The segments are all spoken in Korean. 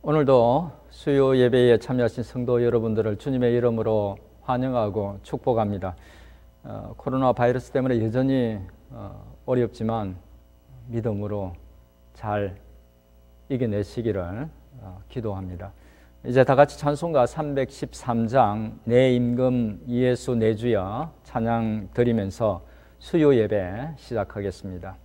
오늘도 수요 예배에 참여하신 성도 여러분들을 주님의 이름으로 환영하고 축복합니다. 코로나 바이러스 때문에 여전히 어렵지만 믿음으로 잘 이겨내시기를 기도합니다. 이제 다 같이 찬송가 313장 내 임금 예수 내 주여 찬양 드리면서 수요 예배 시작하겠습니다.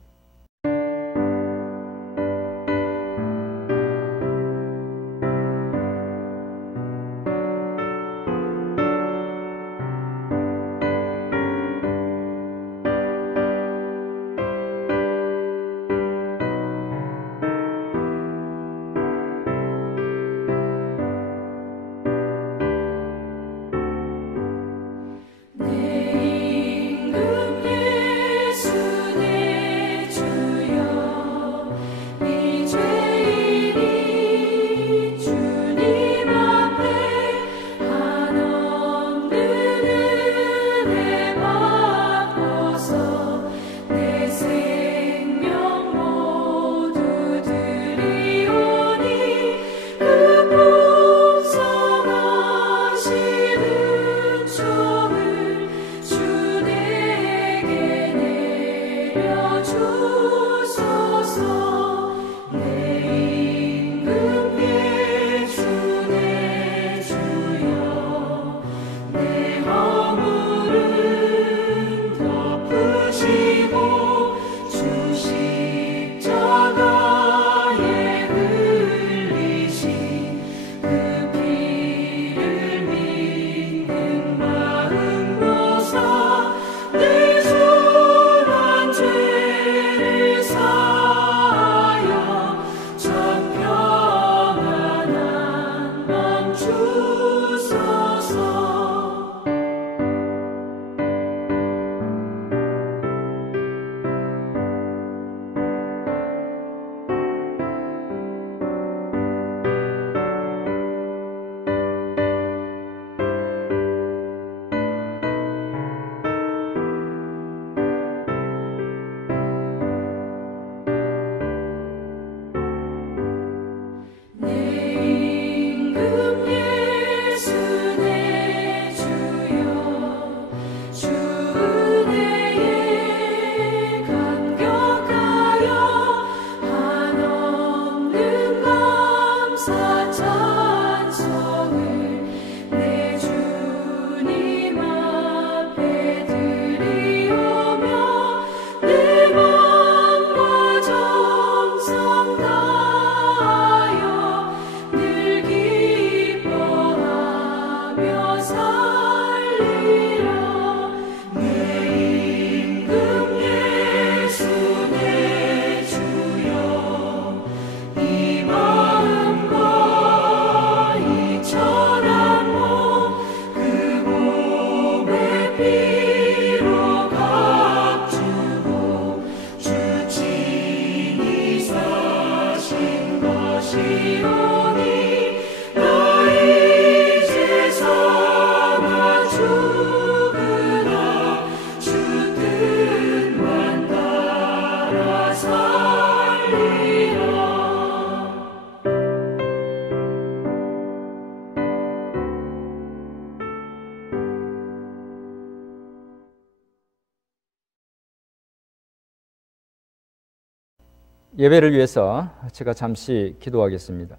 예배를 위해서 제가 잠시 기도하겠습니다.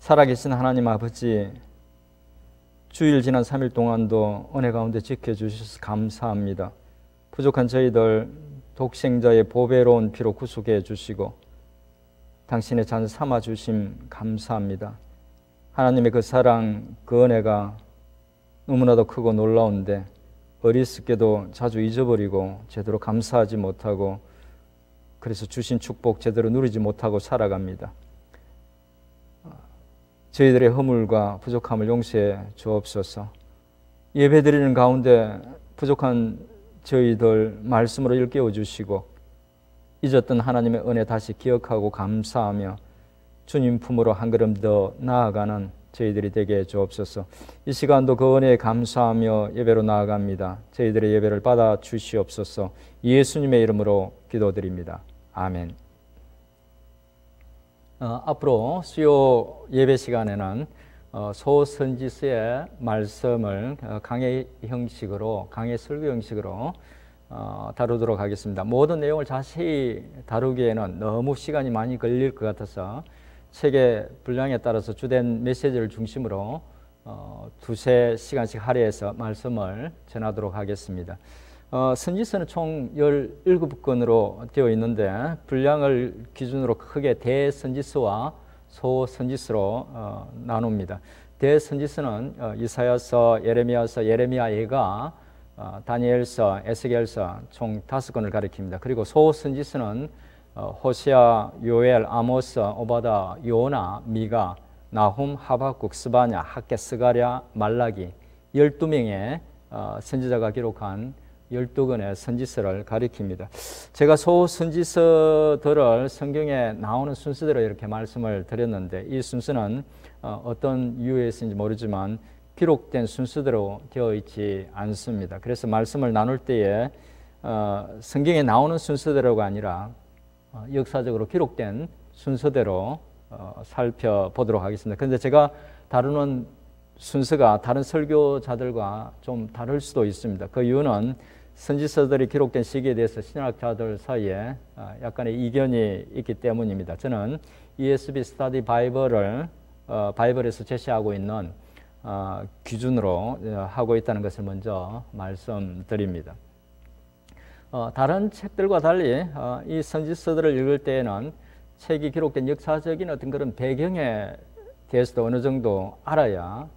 살아계신 하나님 아버지, 주일 지난 3일 동안도 은혜 가운데 지켜주셔서 감사합니다. 부족한 저희들 독생자의 보배로운 피로 구속해 주시고 당신의 자녀 삼아주심 감사합니다. 하나님의 그 사랑, 그 은혜가 너무나도 크고 놀라운데 어리석게도 자주 잊어버리고 제대로 감사하지 못하고 그래서 주신 축복 제대로 누리지 못하고 살아갑니다. 저희들의 허물과 부족함을 용서해 주옵소서. 예배드리는 가운데 부족한 저희들 말씀으로 일깨워 주시고 잊었던 하나님의 은혜 다시 기억하고 감사하며 주님 품으로 한 걸음 더 나아가는 저희들이 되게 해 주옵소서. 이 시간도 그 은혜에 감사하며 예배로 나아갑니다. 저희들의 예배를 받아 주시옵소서. 예수님의 이름으로 기도드립니다. 아멘. 앞으로 수요 예배 시간에는 소선지서의 말씀을 강의 형식으로, 강의 설교 형식으로 다루도록 하겠습니다. 모든 내용을 자세히 다루기에는 너무 시간이 많이 걸릴 것 같아서 책의 분량에 따라서 주된 메시지를 중심으로 두세 시간씩 할애해서 말씀을 전하도록 하겠습니다. 선지서는 총 17권으로 되어 있는데 분량을 기준으로 크게 대선지서와 소선지서로 나눕니다. 대선지서는 이사야서, 예레미야서, 예레미야 예가, 다니엘서, 에스겔서 총 5권을 가리킵니다. 그리고 소선지서는 호세아, 요엘, 아모스, 오바다, 요나, 미가, 나훔, 하박국, 스바냐, 학개, 스가랴, 말라기 12명의 선지자가 기록한 12권의 선지서를 가리킵니다. 제가 소선지서들을 성경에 나오는 순서대로 이렇게 말씀을 드렸는데 이 순서는 어떤 이유에서인지 모르지만 기록된 순서대로 되어 있지 않습니다. 그래서 말씀을 나눌 때에 성경에 나오는 순서대로가 아니라 역사적으로 기록된 순서대로 살펴보도록 하겠습니다. 그런데 제가 다루는 순서가 다른 설교자들과 좀 다를 수도 있습니다. 그 이유는 선지서들이 기록된 시기에 대해서 신학자들 사이에 약간의 이견이 있기 때문입니다. 저는 ESV 스터디 바이블을 바이블에서 제시하고 있는 기준으로 하고 있다는 것을 먼저 말씀드립니다. 다른 책들과 달리 이 선지서들을 읽을 때에는 책이 기록된 역사적인 어떤 그런 배경에 대해서도 어느 정도 알아야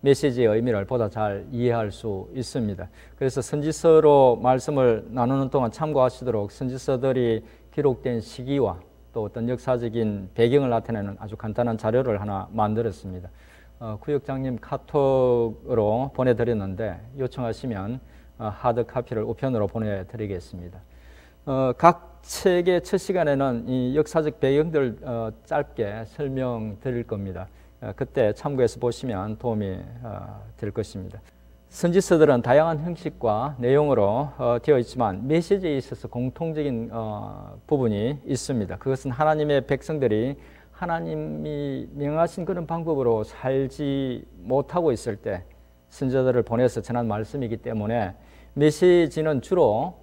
메시지의 의미를 보다 잘 이해할 수 있습니다. 그래서 선지서로 말씀을 나누는 동안 참고하시도록 선지서들이 기록된 시기와 또 어떤 역사적인 배경을 나타내는 아주 간단한 자료를 하나 만들었습니다. 구역장님 카톡으로 보내드렸는데 요청하시면 하드 카피를 우편으로 보내드리겠습니다. 각 책의 첫 시간에는 이 역사적 배경들 짧게 설명드릴 겁니다. 그때 참고해서 보시면 도움이 될 것입니다. 선지서들은 다양한 형식과 내용으로 되어 있지만 메시지에 있어서 공통적인 부분이 있습니다. 그것은 하나님의 백성들이 하나님이 명하신 그런 방법으로 살지 못하고 있을 때 선지자들을 보내서 전한 말씀이기 때문에 메시지는 주로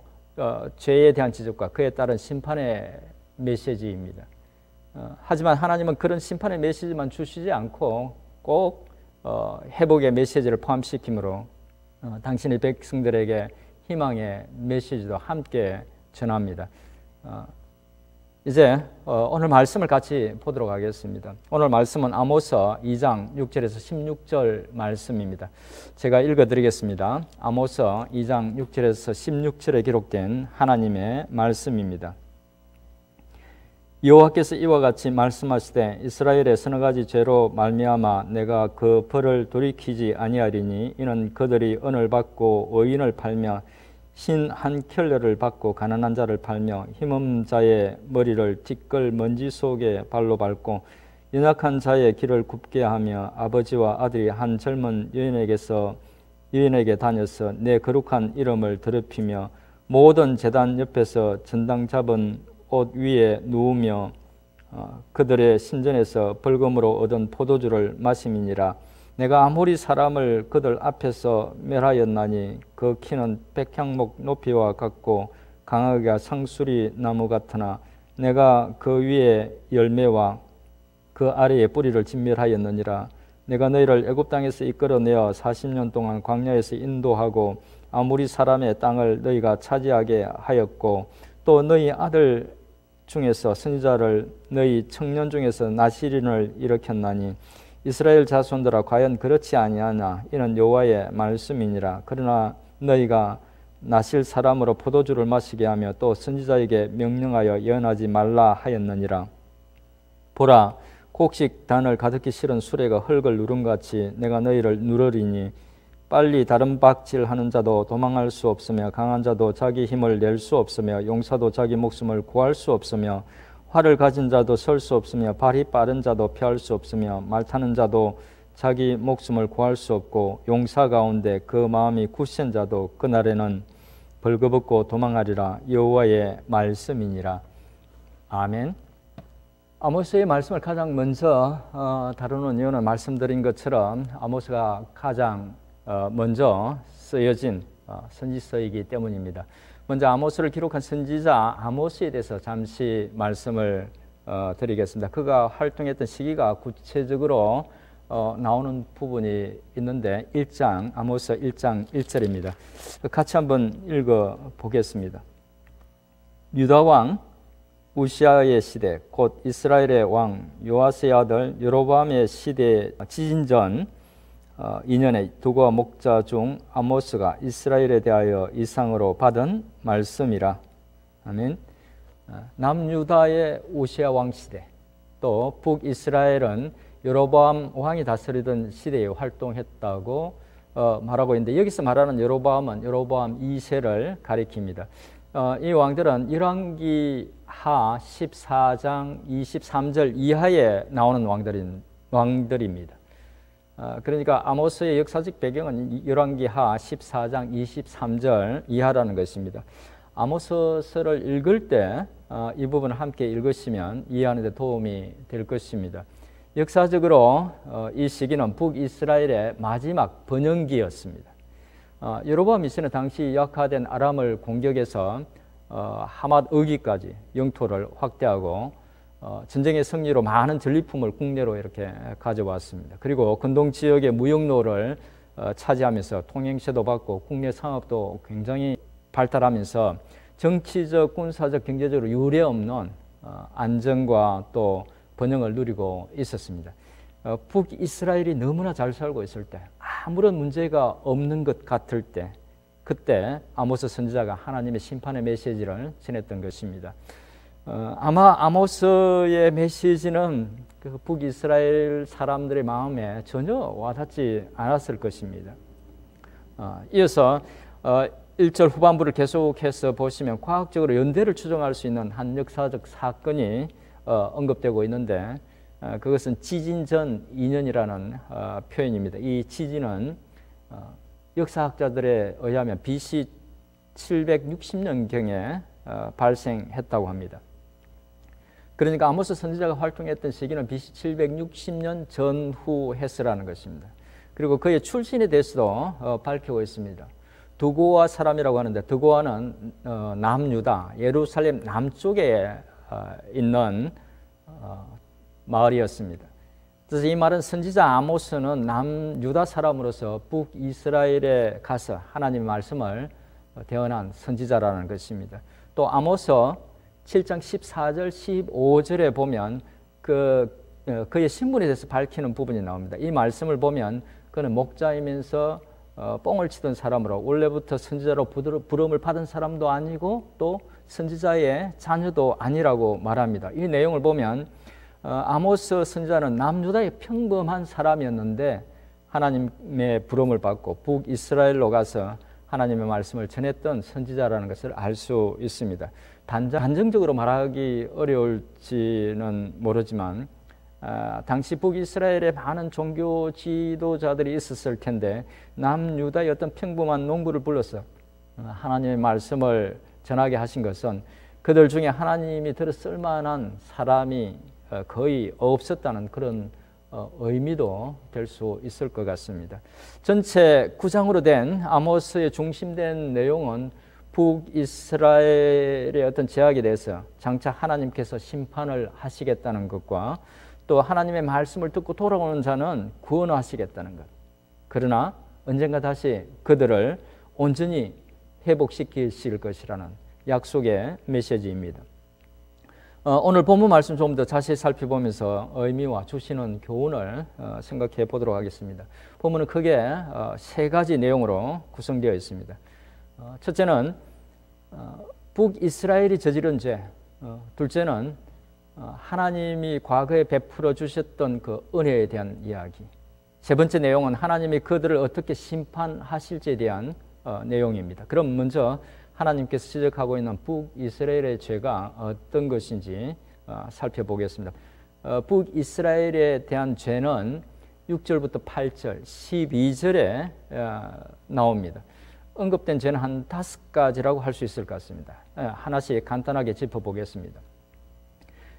죄에 대한 지적과 그에 따른 심판의 메시지입니다. 하지만 하나님은 그런 심판의 메시지만 주시지 않고 꼭 회복의 메시지를 포함시키므로 당신의 백성들에게 희망의 메시지도 함께 전합니다. 이제 오늘 말씀을 같이 보도록 하겠습니다. 오늘 말씀은 아모스 2장 6절에서 16절 말씀입니다. 제가 읽어드리겠습니다. 아모스 2장 6절에서 16절에 기록된 하나님의 말씀입니다. 여호와께서 이와 같이 말씀하시되 이스라엘의 서너 가지 죄로 말미암아 내가 그 벌을 돌이키지 아니하리니 이는 그들이 은을 받고 의인을 팔며 흰 한 켤레를 받고 가난한 자를 팔며 힘없는 자의 머리를 티끌 먼지 속에 발로 밟고 연약한 자의 길을 굽게 하며 아버지와 아들이 한 젊은 여인에게 다녀서 내 거룩한 이름을 더럽히며 모든 제단 옆에서 전당 잡은 옷 위에 누우며 그들의 신전에서 벌금으로 얻은 포도주를 마심이니라. 내가 아무리 사람을 그들 앞에서 멸하였나니 그 키는 백향목 높이와 같고 강하기가 상수리 나무 같으나 내가 그 위에 열매와 그 아래에 뿌리를 진멸하였느니라. 내가 너희를 애굽 땅에서 이끌어내어 40년 동안 광야에서 인도하고 아무리 사람의 땅을 너희가 차지하게 하였고 또 너희 아들 중에서 선지자를 너희 청년 중에서 나시린을 일으켰나니 이스라엘 자손들아 과연 그렇지 아니하나 이는 여호와의 말씀이니라. 그러나 너희가 나실 사람으로 포도주를 마시게 하며 또 선지자에게 명령하여 예언하지 말라 하였느니라. 보라 곡식 단을 가득히 실은 수레가 흙을 누름같이 내가 너희를 누르리니 빨리 다른 박질하는 자도 도망할 수 없으며 강한 자도 자기 힘을 낼 수 없으며 용사도 자기 목숨을 구할 수 없으며 활을 가진 자도 설 수 없으며 발이 빠른 자도 피할 수 없으며 말 타는 자도 자기 목숨을 구할 수 없고 용사 가운데 그 마음이 굳센 자도 그날에는 벌거벗고 도망하리라. 여호와의 말씀이니라. 아멘. 아모스의 말씀을 가장 먼저 다루는 이유는 말씀드린 것처럼 아모스가 가장 먼저 쓰여진 선지서이기 때문입니다. 먼저 아모스를 기록한 선지자 아모스에 대해서 잠시 말씀을 드리겠습니다. 그가 활동했던 시기가 구체적으로 나오는 부분이 있는데 아모스 1장 1절입니다. 같이 한번 읽어보겠습니다. 유다 왕 우시아의 시대, 곧 이스라엘의 왕 요아스의 아들 여로보암의 시대 지진 전 2년에 두고와 목자 중 아모스가 이스라엘에 대하여 이상으로 받은 말씀이라. 아멘. 남유다의 우시아 왕 시대, 또 북이스라엘은 여로보암 왕이 다스리던 시대에 활동했다고 말하고 있는데, 여기서 말하는 여로보암은 여로보암 2세를 가리킵니다. 이 왕들은 열왕기하 14장 23절 이하에 나오는 왕들입니다. 그러니까 아모스의 역사적 배경은 열왕기하 14장 23절 이하라는 것입니다. 아모스서를 읽을 때 이 부분을 함께 읽으시면 이해하는 데 도움이 될 것입니다. 역사적으로 이 시기는 북이스라엘의 마지막 번영기였습니다. 여로보암 2세는 당시 약화된 아람을 공격해서 하맛 어기까지 영토를 확대하고 전쟁의 승리로 많은 전리품을 국내로 이렇게 가져왔습니다. 그리고 근동 지역의 무역로를 차지하면서 통행세도 받고 국내 상업도 굉장히 발달하면서 정치적, 군사적, 경제적으로 유례없는 안정과 또 번영을 누리고 있었습니다. 북이스라엘이 너무나 잘 살고 있을 때, 아무런 문제가 없는 것 같을 때, 그때 아모스 선지자가 하나님의 심판의 메시지를 전했던 것입니다. 아마 아모스의 메시지는 그 북이스라엘 사람들의 마음에 전혀 와닿지 않았을 것입니다. 이어서 1절 후반부를 계속해서 보시면 과학적으로 연대를 추정할 수 있는 한 역사적 사건이 언급되고 있는데, 그것은 지진 전 2년이라는 표현입니다. 이 지진은 역사학자들에 의하면 BC 760년경에 발생했다고 합니다. 그러니까 아모스 선지자가 활동했던 시기는 BC 760년 전후 했으라는 것입니다. 그리고 그의 출신에 대해서도 밝히고 있습니다. 드고아 사람이라고 하는데, 드고아는 남유다, 예루살렘 남쪽에 있는 마을이었습니다. 그래서 이 말은 선지자 아모스는 남유다 사람으로서 북이스라엘에 가서 하나님의 말씀을 대언한 선지자라는 것입니다. 또 아모스 7장 14절 15절에 보면 그의 신분에 대해서 밝히는 부분이 나옵니다. 이 말씀을 보면 그는 목자이면서 뽕을 치던 사람으로, 원래부터 선지자로 부름을 받은 사람도 아니고 또 선지자의 자녀도 아니라고 말합니다. 이 내용을 보면 아모스 선지자는 남유다의 평범한 사람이었는데 하나님의 부름을 받고 북이스라엘로 가서 하나님의 말씀을 전했던 선지자라는 것을 알 수 있습니다. 단정적으로 말하기 어려울지는 모르지만 당시 북이스라엘에 많은 종교 지도자들이 있었을 텐데, 남유다의 어떤 평범한 농부를 불러서 하나님의 말씀을 전하게 하신 것은 그들 중에 하나님이 들어 쓸만한 사람이 거의 없었다는 그런 의미도 될 수 있을 것 같습니다. 전체 9장으로 된 아모스의 중심된 내용은 북이스라엘의 어떤 제약에 대해서 장차 하나님께서 심판을 하시겠다는 것과 또 하나님의 말씀을 듣고 돌아오는 자는 구원하시겠다는 것, 그러나 언젠가 다시 그들을 온전히 회복시키실 것이라는 약속의 메시지입니다. 오늘 본문 말씀 좀 더 자세히 살펴보면서 의미와 주시는 교훈을 생각해 보도록 하겠습니다. 본문은 크게 세 가지 내용으로 구성되어 있습니다. 첫째는 북이스라엘이 저지른 죄, 둘째는 하나님이 과거에 베풀어 주셨던 그 은혜에 대한 이야기, 세 번째 내용은 하나님이 그들을 어떻게 심판하실지에 대한 내용입니다. 그럼 먼저 하나님께서 지적하고 있는 북이스라엘의 죄가 어떤 것인지 살펴보겠습니다. 북이스라엘에 대한 죄는 6절부터 8절, 12절에 나옵니다. 언급된 죄는 한 5가지라고 할 수 있을 것 같습니다. 하나씩 간단하게 짚어보겠습니다.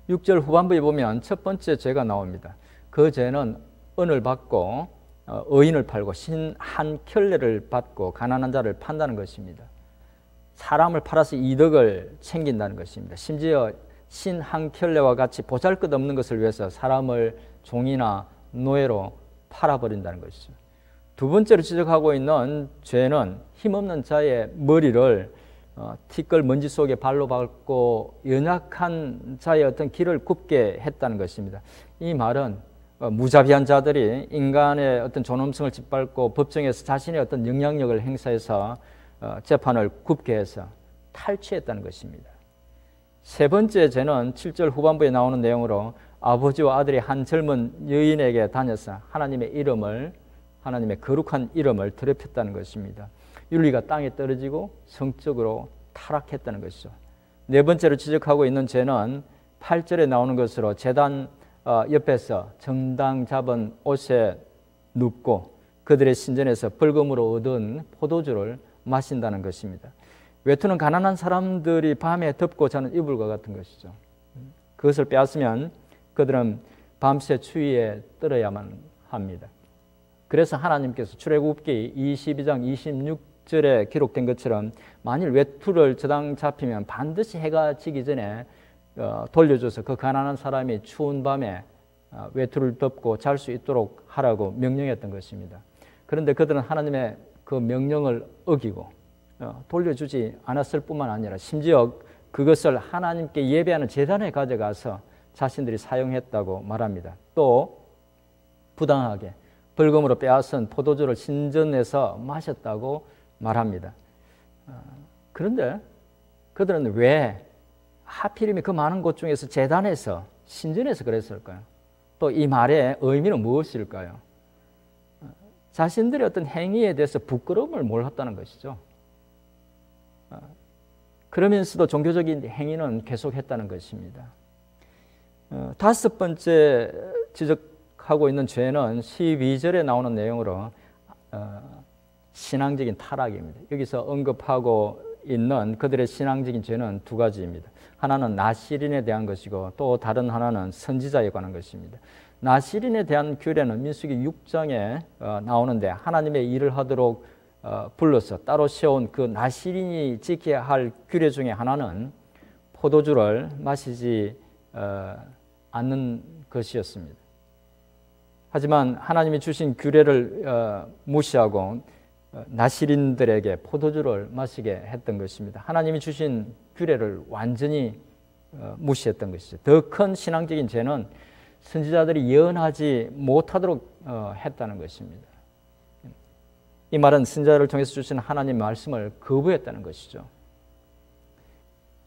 6절 후반부에 보면 첫 번째 죄가 나옵니다. 그 죄는 은을 받고 의인을 팔고 신 한 켤레를 받고 가난한 자를 판다는 것입니다. 사람을 팔아서 이득을 챙긴다는 것입니다. 심지어 신 한 켤레와 같이 보잘것없는 것을 위해서 사람을 종이나 노예로 팔아버린다는 것이죠. 두 번째로 지적하고 있는 죄는 힘없는 자의 머리를 티끌 먼지 속에 발로 밟고 연약한 자의 어떤 길을 굽게 했다는 것입니다. 이 말은 무자비한 자들이 인간의 어떤 존엄성을 짓밟고 법정에서 자신의 어떤 영향력을 행사해서 재판을 굽게 해서 탈취했다는 것입니다. 세 번째 죄는 7절 후반부에 나오는 내용으로 아버지와 아들이 한 젊은 여인에게 다녀서 하나님의 거룩한 이름을 더럽혔다는 것입니다. 윤리가 땅에 떨어지고 성적으로 타락했다는 것이죠. 네 번째로 지적하고 있는 죄는 8절에 나오는 것으로 제단 옆에서 정당 잡은 옷에 눕고 그들의 신전에서 벌금으로 얻은 포도주를 마신다는 것입니다. 외투는 가난한 사람들이 밤에 덮고 자는 이불과 같은 것이죠. 그것을 빼앗으면 그들은 밤새 추위에 떨어야만 합니다. 그래서 하나님께서 출애굽기 22장 26절에 기록된 것처럼 만일 외투를 저당 잡히면 반드시 해가 지기 전에 돌려줘서 그 가난한 사람이 추운 밤에 외투를 덮고 잘 수 있도록 하라고 명령했던 것입니다. 그런데 그들은 하나님의 그 명령을 어기고 돌려주지 않았을 뿐만 아니라 심지어 그것을 하나님께 예배하는 제단에 가져가서 자신들이 사용했다고 말합니다. 또 부당하게 벌금으로 빼앗은 포도주를 신전에서 마셨다고 말합니다. 그런데 그들은 왜 하필이면 그 많은 곳 중에서 제단에서 신전에서 그랬을까요? 또 이 말의 의미는 무엇일까요? 자신들의 어떤 행위에 대해서 부끄러움을 몰랐다는 것이죠. 그러면서도 종교적인 행위는 계속했다는 것입니다. 다섯 번째 지적하고 있는 죄는 12절에 나오는 내용으로 신앙적인 타락입니다. 여기서 언급하고 있는 그들의 신앙적인 죄는 두 가지입니다. 하나는 나시린에 대한 것이고 또 다른 하나는 선지자에 관한 것입니다. 나시린에 대한 규례는 민수기 6장에 나오는데 하나님의 일을 하도록 불러서 따로 세운 그 나시린이 지켜야 할 규례 중에 하나는 포도주를 마시지 않는 것이었습니다. 하지만 하나님이 주신 규례를 무시하고 나시린들에게 포도주를 마시게 했던 것입니다. 하나님이 주신 규례를 완전히 무시했던 것이죠. 더 큰 신앙적인 죄는 선지자들이 예언하지 못하도록 했다는 것입니다. 이 말은 선지자를 통해서 주신 하나님의 말씀을 거부했다는 것이죠.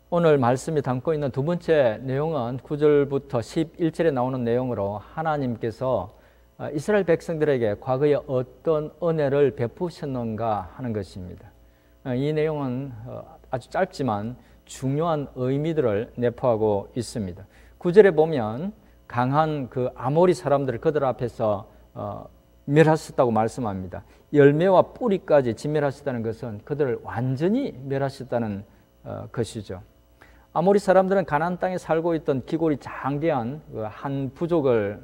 오늘 말씀이 담고 있는 두 번째 내용은 9절부터 11절에 나오는 내용으로 하나님께서 이스라엘 백성들에게 과거에 어떤 은혜를 베푸셨는가 하는 것입니다. 이 내용은 아주 짧지만 중요한 의미들을 내포하고 있습니다. 9절에 보면 강한 그 아모리 사람들을 그들 앞에서 멸하셨다고 말씀합니다. 열매와 뿌리까지 진멸하셨다는 것은 그들을 완전히 멸하셨다는 것이죠. 아모리 사람들은 가나안 땅에 살고 있던 기골이 장대한 한 부족을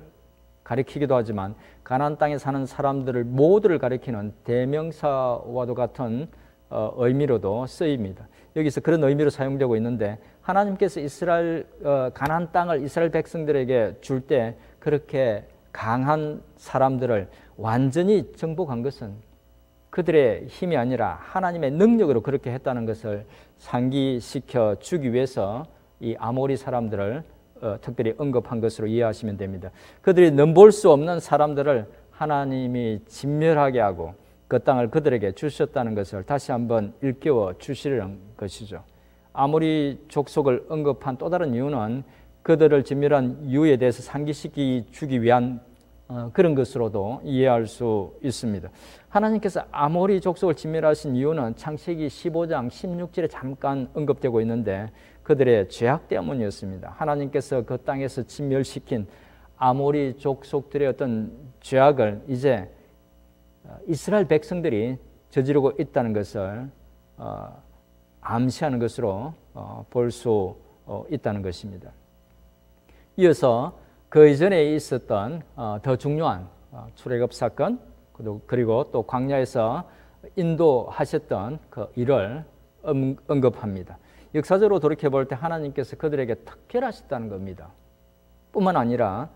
가리키기도 하지만 가나안 땅에 사는 사람들을 모두를 가리키는 대명사와도 같은 의미로도 쓰입니다. 여기서 그런 의미로 사용되고 있는데 하나님께서 가나안 땅을 이스라엘 백성들에게 줄 때 그렇게 강한 사람들을 완전히 정복한 것은 그들의 힘이 아니라 하나님의 능력으로 그렇게 했다는 것을 상기시켜 주기 위해서 이 아모리 사람들을 특별히 언급한 것으로 이해하시면 됩니다. 그들이 넘볼 수 없는 사람들을 하나님이 진멸하게 하고 그 땅을 그들에게 주셨다는 것을 다시 한번 일깨워 주시려는 것이죠. 아모리 족속을 언급한 또 다른 이유는 그들을 진멸한 이유에 대해서 상기시키 주기 위한 그런 것으로도 이해할 수 있습니다. 하나님께서 아모리 족속을 진멸하신 이유는 창세기 15장 16절에 잠깐 언급되고 있는데 그들의 죄악 때문이었습니다. 하나님께서 그 땅에서 진멸시킨 아모리 족속들의 어떤 죄악을 이제 이스라엘 백성들이 저지르고 있다는 것을 암시하는 것으로 볼 수 있다는 것입니다. 이어서 그 이전에 있었던 더 중요한 출애굽 사건, 그리고 또 광야에서 인도하셨던 그 일을 언급합니다. 역사적으로 돌이켜볼 때 하나님께서 그들에게 특별하셨다는 겁니다. 뿐만 아니라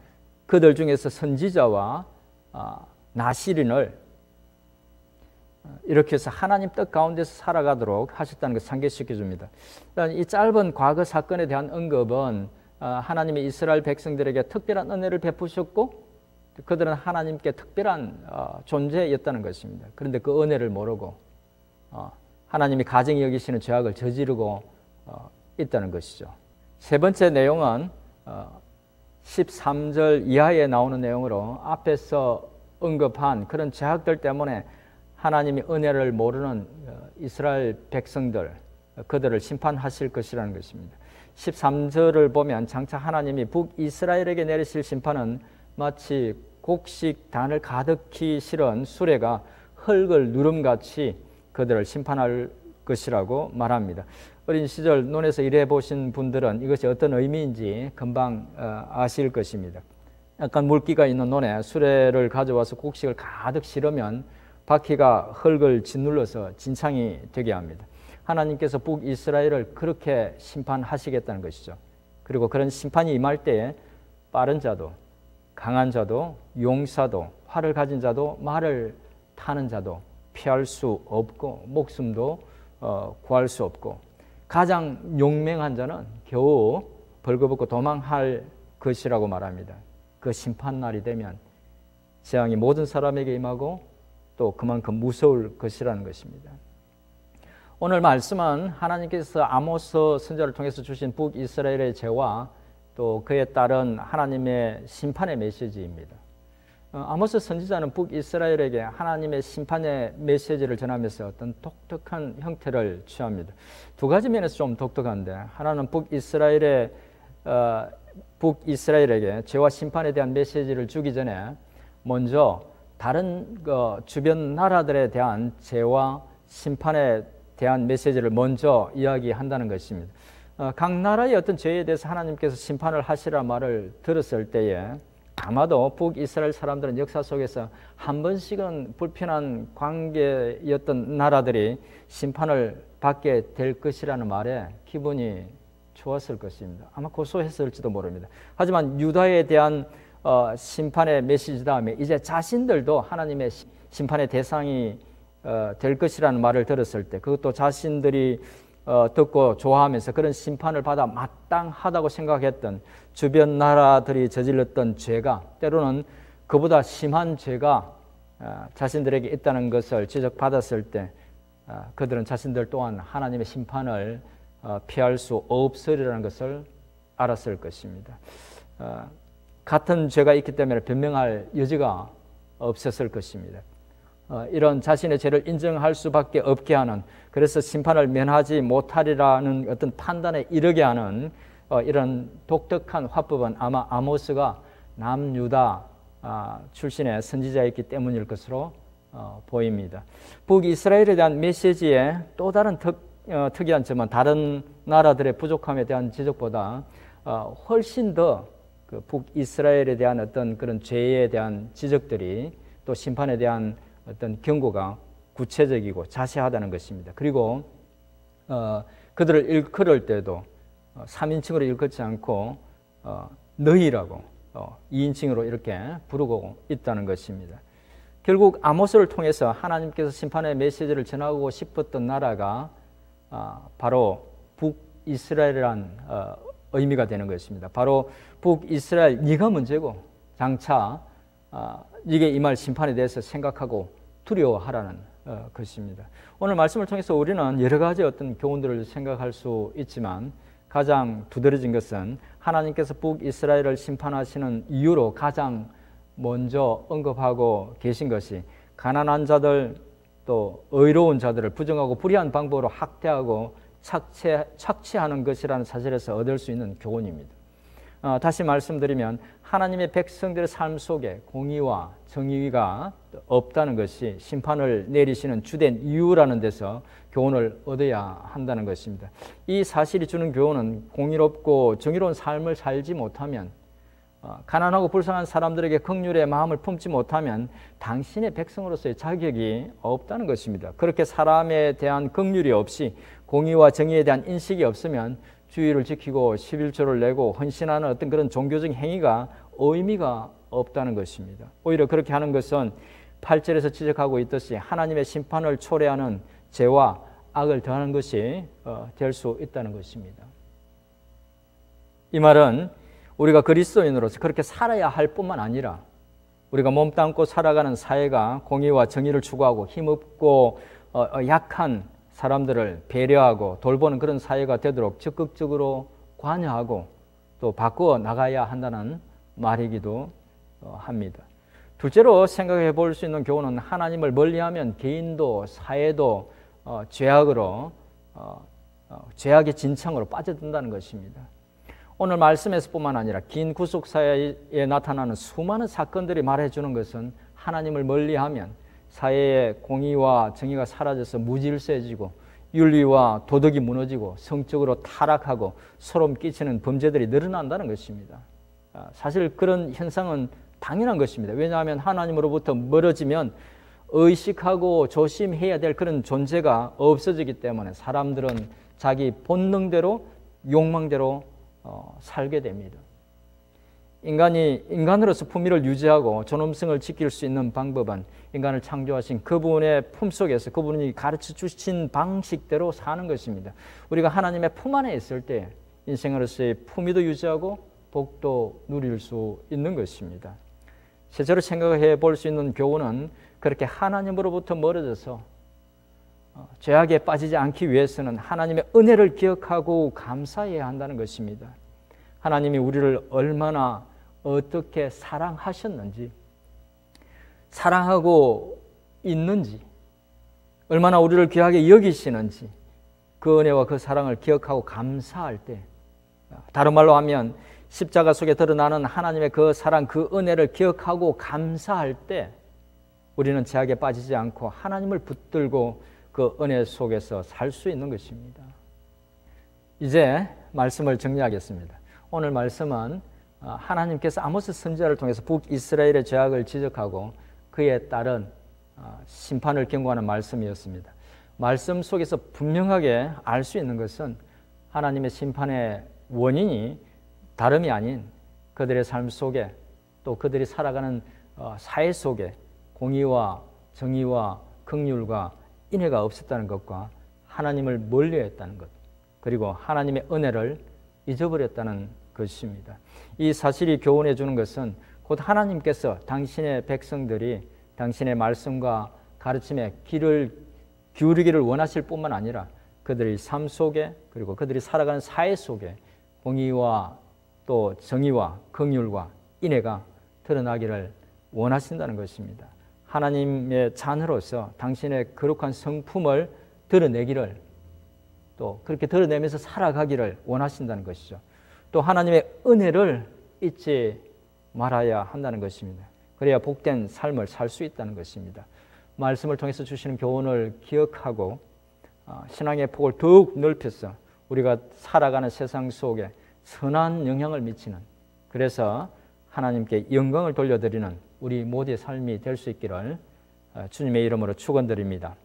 그들 중에서 선지자와 나시린을 이렇게 해서 하나님 뜻 가운데서 살아가도록 하셨다는 것을 상기시켜 줍니다. 이 짧은 과거 사건에 대한 언급은 하나님이 이스라엘 백성들에게 특별한 은혜를 베푸셨고 그들은 하나님께 특별한 존재였다는 것입니다. 그런데 그 은혜를 모르고 하나님이 가증히 여기시는 죄악을 저지르고 있다는 것이죠. 세 번째 내용은 13절 이하에 나오는 내용으로 앞에서 언급한 그런 죄악들 때문에 하나님이 은혜를 모르는 이스라엘 백성들, 그들을 심판하실 것이라는 것입니다. 13절을 보면 장차 하나님이 북이스라엘에게 내리실 심판은 마치 곡식단을 가득히 실은 수레가 흙을 누름같이 그들을 심판할 것이라고 말합니다. 어린 시절 논에서 일해 보신 분들은 이것이 어떤 의미인지 금방 아실 것입니다. 약간 물기가 있는 논에 수레를 가져와서 곡식을 가득 실으면 바퀴가 흙을 짓눌러서 진창이 되게 합니다. 하나님께서 북이스라엘을 그렇게 심판하시겠다는 것이죠. 그리고 그런 심판이 임할 때에 빠른 자도, 강한 자도, 용사도, 활을 가진 자도, 말을 타는 자도 피할 수 없고 목숨도 구할 수 없고 가장 용맹한 자는 겨우 벌거벗고 도망할 것이라고 말합니다. 그 심판날이 되면 재앙이 모든 사람에게 임하고 또 그만큼 무서울 것이라는 것입니다. 오늘 말씀은 하나님께서 아모스 선지자를 통해서 주신 북이스라엘의 죄와 또 그에 따른 하나님의 심판의 메시지입니다. 아모스 선지자는 북이스라엘에게 하나님의 심판의 메시지를 전하면서 어떤 독특한 형태를 취합니다. 두 가지 면에서 좀 독특한데, 하나는 북이스라엘에게 죄와 심판에 대한 메시지를 주기 전에 먼저 다른 주변 나라들에 대한 죄와 심판에 대한 메시지를 먼저 이야기한다는 것입니다. 각 나라의 어떤 죄에 대해서 하나님께서 심판을 하시라 말을 들었을 때에 아마도 북이스라엘 사람들은 역사 속에서 한 번씩은 불편한 관계였던 나라들이 심판을 받게 될 것이라는 말에 기분이 좋았을 것입니다. 아마 고소했을지도 모릅니다. 하지만 유다에 대한 심판의 메시지 다음에 이제 자신들도 하나님의 심판의 대상이 될 것이라는 말을 들었을 때 그것도 자신들이 듣고 좋아하면서 그런 심판을 받아 마땅하다고 생각했던 주변 나라들이 저질렀던 죄가 때로는 그보다 심한 죄가 자신들에게 있다는 것을 지적받았을 때 그들은 자신들 또한 하나님의 심판을 피할 수 없으리라는 것을 알았을 것입니다. 같은 죄가 있기 때문에 변명할 여지가 없었을 것입니다. 이런 자신의 죄를 인정할 수밖에 없게 하는, 그래서 심판을 면하지 못하리라는 어떤 판단에 이르게 하는 이런 독특한 화법은 아마 아모스가 남유다 출신의 선지자였기 때문일 것으로 보입니다. 북이스라엘에 대한 메시지의 또 다른 특이한 점은 다른 나라들의 부족함에 대한 지적보다 훨씬 더 그 북이스라엘에 대한 어떤 그런 죄에 대한 지적들이 또 심판에 대한 어떤 경고가 구체적이고 자세하다는 것입니다. 그리고 그들을 일컬을 때도 3인칭으로 일컫지 않고 너희라고 2인칭으로 이렇게 부르고 있다는 것입니다. 결국 아모스를 통해서 하나님께서 심판의 메시지를 전하고 싶었던 나라가 바로 북이스라엘이라는 의미가 되는 것입니다. 바로 북이스라엘, 네가 문제고 장차 이게 임할 심판에 대해서 생각하고 두려워하라는 것입니다. 오늘 말씀을 통해서 우리는 여러 가지 어떤 교훈들을 생각할 수 있지만 가장 두드러진 것은 하나님께서 북이스라엘을 심판하시는 이유로 가장 먼저 언급하고 계신 것이 가난한 자들 또 의로운 자들을 부정하고 불의한 방법으로 학대하고 착취하는 것이라는 사실에서 얻을 수 있는 교훈입니다. 다시 말씀드리면 하나님의 백성들의 삶 속에 공의와 정의가 없다는 것이 심판을 내리시는 주된 이유라는 데서 교훈을 얻어야 한다는 것입니다. 이 사실이 주는 교훈은 공의롭고 정의로운 삶을 살지 못하면 가난하고 불쌍한 사람들에게 긍휼의 마음을 품지 못하면 당신의 백성으로서의 자격이 없다는 것입니다. 그렇게 사람에 대한 긍휼이 없이 공의와 정의에 대한 인식이 없으면 주의를 지키고 11조를 내고 헌신하는 어떤 그런 종교적인 행위가 의미가 없다는 것입니다. 오히려 그렇게 하는 것은 8절에서 지적하고 있듯이 하나님의 심판을 초래하는 죄와 악을 더하는 것이 될 수 있다는 것입니다. 이 말은 우리가 그리스도인으로서 그렇게 살아야 할 뿐만 아니라 우리가 몸담고 살아가는 사회가 공의와 정의를 추구하고 힘없고 약한 사람들을 배려하고 돌보는 그런 사회가 되도록 적극적으로 관여하고 또 바꾸어 나가야 한다는 말이기도 합니다. 둘째로 생각해 볼 수 있는 교훈은 하나님을 멀리하면 개인도 사회도 죄악의 진창으로 빠져든다는 것입니다. 오늘 말씀에서뿐만 아니라 긴 구속사에 나타나는 수많은 사건들이 말해주는 것은 하나님을 멀리하면 사회의 공의와 정의가 사라져서 무질서해지고 윤리와 도덕이 무너지고 성적으로 타락하고 소름 끼치는 범죄들이 늘어난다는 것입니다. 사실 그런 현상은 당연한 것입니다. 왜냐하면 하나님으로부터 멀어지면 의식하고 조심해야 될 그런 존재가 없어지기 때문에 사람들은 자기 본능대로 욕망대로 살게 됩니다. 인간이 인간으로서 품위를 유지하고 존엄성을 지킬 수 있는 방법은 인간을 창조하신 그분의 품속에서 그분이 가르쳐 주신 방식대로 사는 것입니다. 우리가 하나님의 품 안에 있을 때 인생으로서의 품위도 유지하고 복도 누릴 수 있는 것입니다. 실제로 생각해 볼 수 있는 교훈은 그렇게 하나님으로부터 멀어져서 죄악에 빠지지 않기 위해서는 하나님의 은혜를 기억하고 감사해야 한다는 것입니다. 하나님이 우리를 얼마나 어떻게 사랑하셨는지, 사랑하고 있는지, 얼마나 우리를 귀하게 여기시는지 그 은혜와 그 사랑을 기억하고 감사할 때, 다른 말로 하면 십자가 속에 드러나는 하나님의 그 사랑, 그 은혜를 기억하고 감사할 때 우리는 죄악에 빠지지 않고 하나님을 붙들고 그 은혜 속에서 살 수 있는 것입니다. 이제 말씀을 정리하겠습니다. 오늘 말씀은 하나님께서 아모스 선지자를 통해서 북이스라엘의 죄악을 지적하고 그에 따른 심판을 경고하는 말씀이었습니다. 말씀 속에서 분명하게 알 수 있는 것은 하나님의 심판의 원인이 다름이 아닌 그들의 삶 속에 또 그들이 살아가는 사회 속에 공의와 정의와 긍휼과 인애가 없었다는 것과 하나님을 멀리했다는 것, 그리고 하나님의 은혜를 잊어버렸다는 것입니다. 이 사실이 교훈해 주는 것은 곧 하나님께서 당신의 백성들이 당신의 말씀과 가르침에 귀를 기울이기를 원하실 뿐만 아니라 그들의 삶 속에 그리고 그들이 살아가는 사회 속에 공의와 또 정의와 긍휼과 인애가 드러나기를 원하신다는 것입니다. 하나님의 자녀로서 당신의 거룩한 성품을 드러내기를 또 그렇게 드러내면서 살아가기를 원하신다는 것이죠. 또 하나님의 은혜를 잊지 말아야 한다는 것입니다. 그래야 복된 삶을 살 수 있다는 것입니다. 말씀을 통해서 주시는 교훈을 기억하고 신앙의 폭을 더욱 넓혀서 우리가 살아가는 세상 속에 선한 영향을 미치는, 그래서 하나님께 영광을 돌려드리는 우리 모두의 삶이 될 수 있기를 주님의 이름으로 축원드립니다.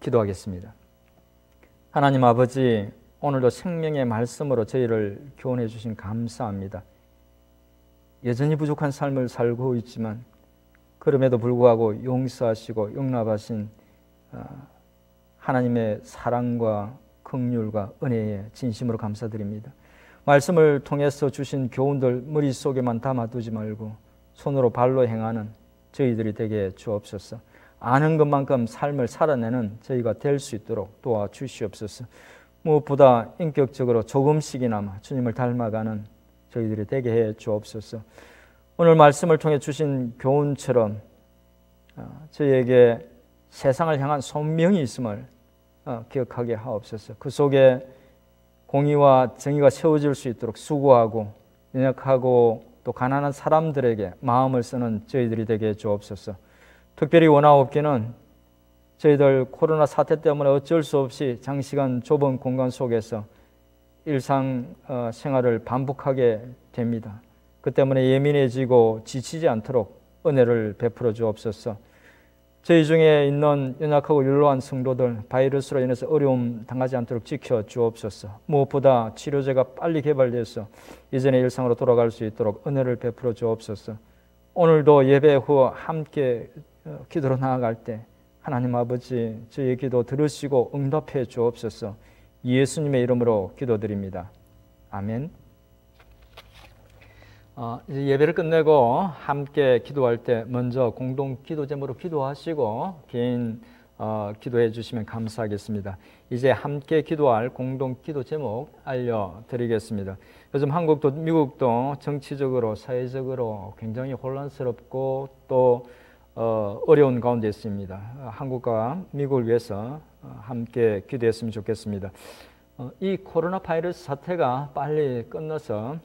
기도하겠습니다. 하나님 아버지, 오늘도 생명의 말씀으로 저희를 교훈해 주신 감사합니다. 여전히 부족한 삶을 살고 있지만 그럼에도 불구하고 용서하시고 용납하신 하나님의 사랑과 긍휼과 은혜에 진심으로 감사드립니다. 말씀을 통해서 주신 교훈들 머릿속에만 담아두지 말고 손으로 발로 행하는 저희들이 되게 주옵소서. 아는 것만큼 삶을 살아내는 저희가 될 수 있도록 도와주시옵소서. 무엇보다 인격적으로 조금씩이나마 주님을 닮아가는 저희들이 되게 해 주옵소서. 오늘 말씀을 통해 주신 교훈처럼 저희에게 세상을 향한 소명이 있음을 기억하게 하옵소서. 그 속에 공의와 정의가 세워질 수 있도록 수고하고 연약하고 또 가난한 사람들에게 마음을 쓰는 저희들이 되게 해 주옵소서. 특별히 원하옵기는 저희들 코로나 사태 때문에 어쩔 수 없이 장시간 좁은 공간 속에서 일상 생활을 반복하게 됩니다. 그 때문에 예민해지고 지치지 않도록 은혜를 베풀어 주옵소서. 저희 중에 있는 연약하고 연로한 성도들 바이러스로 인해서 어려움 당하지 않도록 지켜 주옵소서. 무엇보다 치료제가 빨리 개발돼서 이전의 일상으로 돌아갈 수 있도록 은혜를 베풀어 주옵소서. 오늘도 예배 후 함께 기도로 나아갈 때 하나님 아버지 저희의 기도 들으시고 응답해 주옵소서. 예수님의 이름으로 기도드립니다. 아멘. 이제 예배를 끝내고 함께 기도할 때 먼저 공동 기도 제목으로 기도하시고 개인 기도해 주시면 감사하겠습니다. 이제 함께 기도할 공동 기도 제목 알려드리겠습니다. 요즘 한국도 미국도 정치적으로 사회적으로 굉장히 혼란스럽고 또 어려운 가운데 있습니다. 한국과 미국을 위해서 함께 기도했으면 좋겠습니다. 이 코로나 바이러스 사태가 빨리 끝나서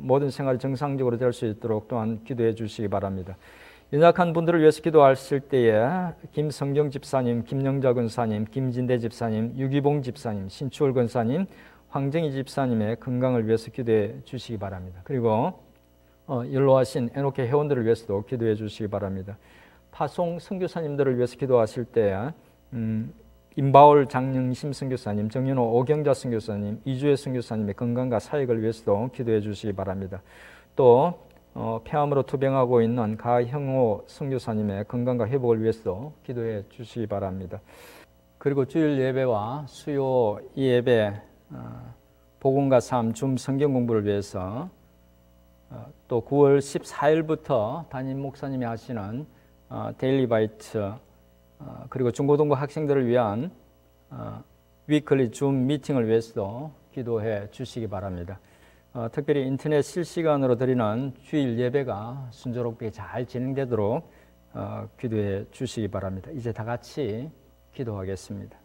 모든 생활이 정상적으로 될 수 있도록 또한 기도해 주시기 바랍니다. 연약한 분들을 위해서 기도하실 때에 김성경 집사님, 김영자 권사님, 김진대 집사님, 유기봉 집사님, 신추월 권사님, 황정희 집사님의 건강을 위해서 기도해 주시기 바랍니다. 그리고 연로하신 애녹회 회원들을 위해서도 기도해 주시기 바랍니다. 파송 선교사님들을 위해서 기도하실 때 임바울 장영심 선교사님, 정윤호 오경자 선교사님, 이주혜 선교사님의 건강과 사역을 위해서도 기도해 주시기 바랍니다. 또 폐암으로 투병하고 있는 가형호 선교사님의 건강과 회복을 위해서도 기도해 주시기 바랍니다. 그리고 주일 예배와 수요 예배, 복음과 삶 줌 성경 공부를 위해서 또 9월 14일부터 담임 목사님이 하시는 데일리 바이트 그리고 중고등부 학생들을 위한 위클리 줌 미팅을 위해서도 기도해 주시기 바랍니다. 특별히 인터넷 실시간으로 드리는 주일 예배가 순조롭게 잘 진행되도록 기도해 주시기 바랍니다. 이제 다 같이 기도하겠습니다.